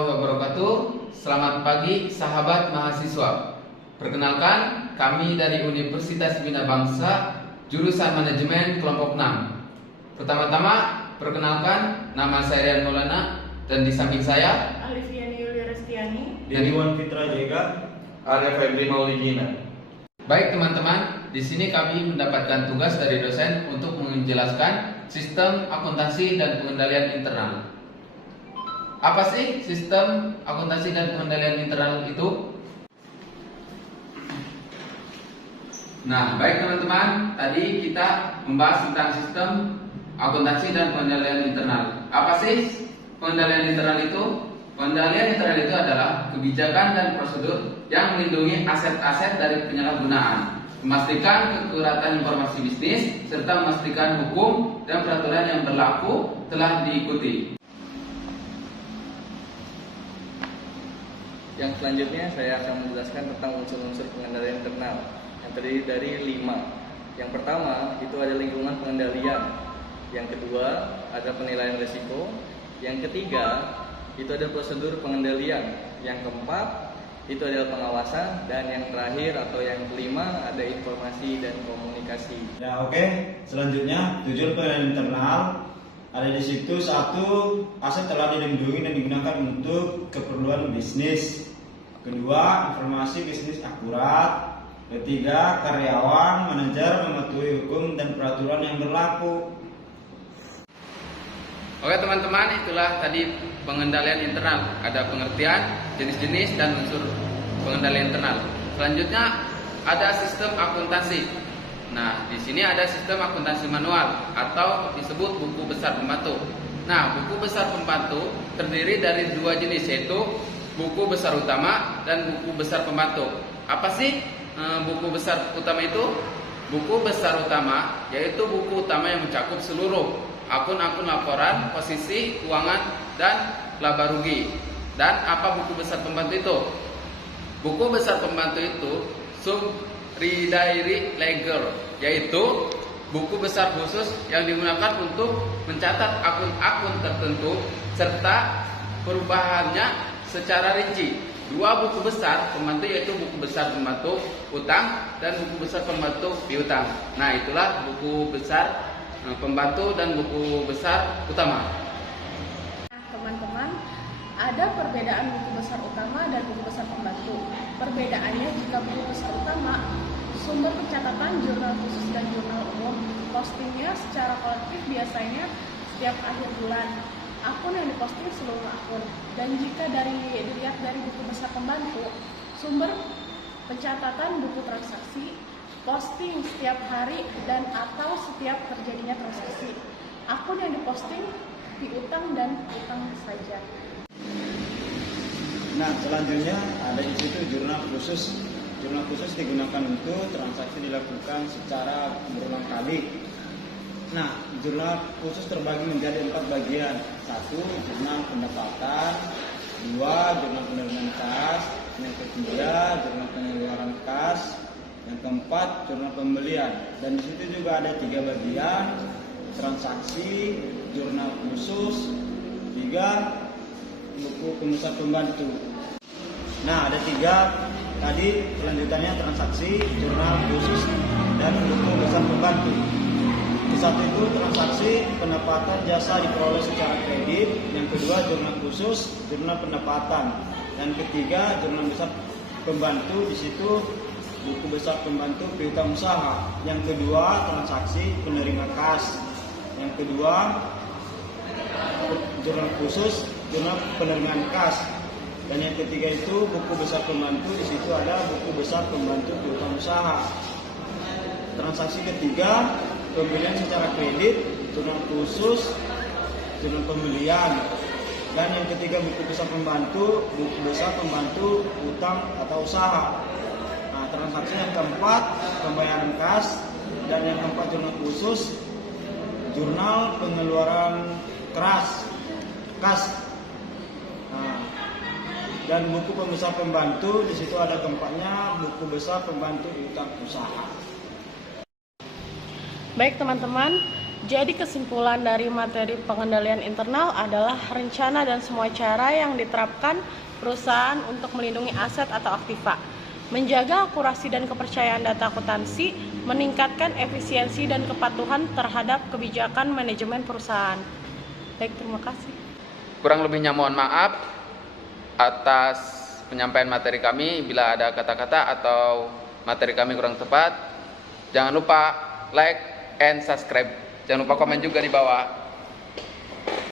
warahmatullahi wabarakatuh. Selamat pagi sahabat mahasiswa. Perkenalkan, kami dari Universitas Bina Bangsa, jurusan Manajemen kelompok 6. Pertama-tama, perkenalkan, nama saya Rian Maulana dan di samping saya Alifiani Yulia Restiani dan Iwan Fitra Jega, Arya Febri Maulidina. Baik teman-teman, di sini kami mendapatkan tugas dari dosen untuk menjelaskan sistem akuntansi dan pengendalian internal. Apa sih sistem akuntansi dan pengendalian internal itu? Nah, baik teman-teman, tadi kita membahas tentang sistem akuntansi dan pengendalian internal. Apa sih pengendalian internal itu? Pengendalian internal itu adalah kebijakan dan prosedur yang melindungi aset-aset dari penyalahgunaan, memastikan keakuratan informasi bisnis, serta memastikan hukum dan peraturan yang berlaku telah diikuti. Yang selanjutnya saya akan menjelaskan tentang unsur-unsur pengendalian internal yang terdiri dari 5. Yang pertama itu ada lingkungan pengendalian. Yang kedua ada penilaian risiko. Yang ketiga itu ada prosedur pengendalian. Yang keempat itu adalah pengawasan, dan yang terakhir atau yang kelima ada informasi dan komunikasi. Ya, oke. Selanjutnya tujuan pengendalian internal ada di situ. 1. Aset telah dilindungi dan digunakan untuk keperluan bisnis. Kedua, informasi bisnis akurat. Ketiga, karyawan, manajer mematuhi hukum dan peraturan yang berlaku. Oke teman-teman, itulah tadi pengendalian internal. Ada pengertian, jenis-jenis, dan unsur pengendalian internal. Selanjutnya ada sistem akuntansi. Nah, di sini ada sistem akuntansi manual atau disebut buku besar pembantu. Nah, buku besar pembantu terdiri dari 2 jenis, yaitu buku besar utama dan buku besar pembantu. Apa sih buku besar utama itu? Buku besar utama yaitu buku utama yang mencakup seluruh akun-akun laporan, posisi, keuangan, dan laba rugi. Dan apa buku besar pembantu itu? Buku besar pembantu itu subsidiary ledger, yaitu buku besar khusus yang digunakan untuk mencatat akun-akun tertentu serta perubahannya secara rinci. 2 buku besar pembantu yaitu buku besar pembantu utang dan buku besar pembantu piutang. Nah, itulah buku besar pembantu dan buku besar utama. Nah, teman-teman, ada perbedaan buku besar utama dan buku besar pembantu. Perbedaannya, jika buku besar utama sumber pencatatan jurnal khusus dan jurnal umum, postingnya secara kolektif biasanya setiap akhir bulan. Akun yang diposting seluruh akun. Dan jika dilihat dari buku besar pembantu, sumber pencatatan buku transaksi, posting setiap hari dan atau setiap terjadinya transaksi. Akun yang diposting piutang dan utang saja. Nah, selanjutnya ada di situ jurnal khusus. Jurnal khusus digunakan untuk transaksi dilakukan secara berulang kali. Nah, jurnal khusus terbagi menjadi 4 bagian. 1. Jurnal pendapatan. 2. Jurnal penerimaan kas. Yang ketiga, jurnal pengeluaran kas. Yang keempat, jurnal pembelian. Dan di situ juga ada 3 bagian: transaksi, jurnal khusus, 3 buku pemusat pembantu. Nah, ada 3 tadi kelanjutannya: transaksi, jurnal khusus, dan buku besar pembantu. Satu itu transaksi pendapatan jasa diperoleh secara kredit. Yang kedua, jurnal khusus, jurnal pendapatan. Dan ketiga, jurnal besar pembantu. Di situ buku besar pembantu piutang usaha. Yang kedua, transaksi penerima kas. Yang kedua, jurnal khusus, jurnal penerimaan kas. Dan yang ketiga itu buku besar pembantu. Di situ ada buku besar pembantu piutang usaha. Transaksi ketiga, pembelian secara kredit, jurnal khusus, jurnal pembelian. Dan yang ketiga, buku besar pembantu, buku besar pembantu utang atau usaha. Nah, transaksi yang keempat, pembayaran kas. Dan yang keempat, jurnal khusus, jurnal pengeluaran kas. Nah, dan buku pembesar pembantu, di situ ada keempatnya, buku besar pembantu utang usaha. Baik teman-teman, Jadi kesimpulan dari materi pengendalian internal adalah rencana dan semua cara yang diterapkan perusahaan untuk melindungi aset atau aktiva, menjaga akurasi dan kepercayaan data akuntansi, meningkatkan efisiensi dan kepatuhan terhadap kebijakan manajemen perusahaan. Baik, terima kasih. Kurang lebihnya mohon maaf atas penyampaian materi kami. Bila ada kata-kata atau materi kami kurang tepat, jangan lupa like and subscribe. Jangan lupa komen juga di bawah.